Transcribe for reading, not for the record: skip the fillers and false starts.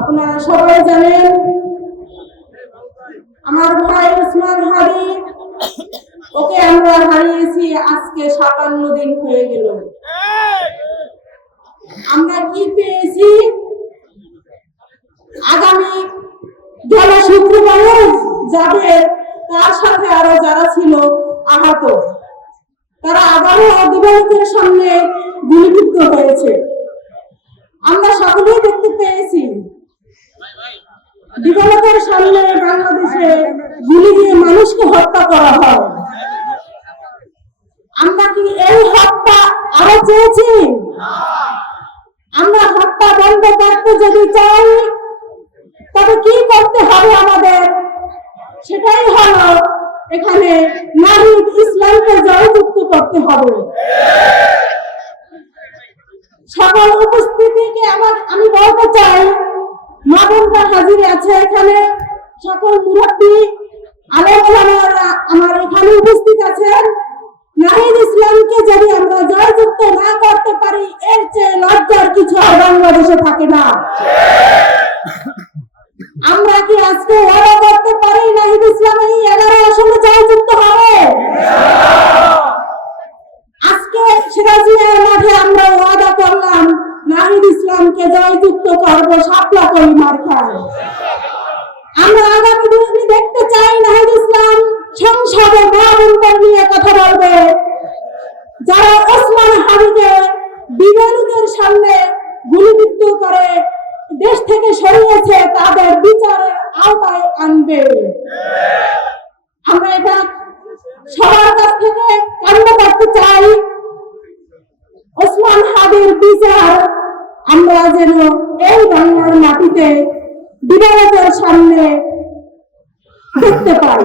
আপনারা সবাই জানেন আমার ভাই ওসমান হাদি, ওকে আমরা হারিয়েছি আজকে ৫৭ দিন হয়ে গেল। আমরা কি পেয়েছি? আগামী গেল শুক্রবারে যাবে, তার সাথে আরো যারা ছিল আহত, তারা আবারও দিবালোকের সামনে গুলিবিদ্ধ হয়েছে। আমরা সকলেই দেখতে পেয়েছি দিবালোকের সামনে বাংলাদেশে গুলি দিয়ে মানুষকে হত্যা করা হয়। আমরা কি এই হত্যা আরো চেয়েছি? আমরা হত্যা বন্ধ করতে যদি চাই তবে কি করতে হবে আমাদের? সেটাই হলো এখানে নাহিদ ইসলামকে জয়যুক্ত করতে হবে। সকল উপস্থিতিকে আমি বলতে চাই, মা বোনরা হাজির আছে এখানে, সকল মুরব্বী আলেম ওলামারা আমার এখানে উপস্থিত আছেন। নাহিদ ইসলামকে যদি আমরা জয়যুক্ত না করতে পারি, এর চেয়ে লজ্জার কিছু আর বাংলাদেশে থাকে না। আমরা কি আজকে ওয়াদা করতে পারি নাহিদ ইসলাম এই 11 আসনে জয়যুক্ত হবে? আজকে সিরাজিয়ার মাঠে আমরা ওয়াদা করলাম নাহিদ ইসলামকে জয়যুক্ত করব শাপলা কলি মার্কায়। আমরা আগামী দিনে দেখতে চাই নাহিদ ইসলাম সংসদে মা বোনদের নিয়ে কথা বলবে। যারা ওসমান হাদিকে বিবেকের সামনে গুলিবিদ্ধ করে দেশ থেকে সরিয়েছে, তাদের বিচারের আওতায় আনবে। আমরা এটা সবার কাছ থেকে কামনা করতে চাই, ওসমান হাদির বিচার আমরা যেন এই বাংলার মাটিতে বিবেকের সামনে দেখতে পাই।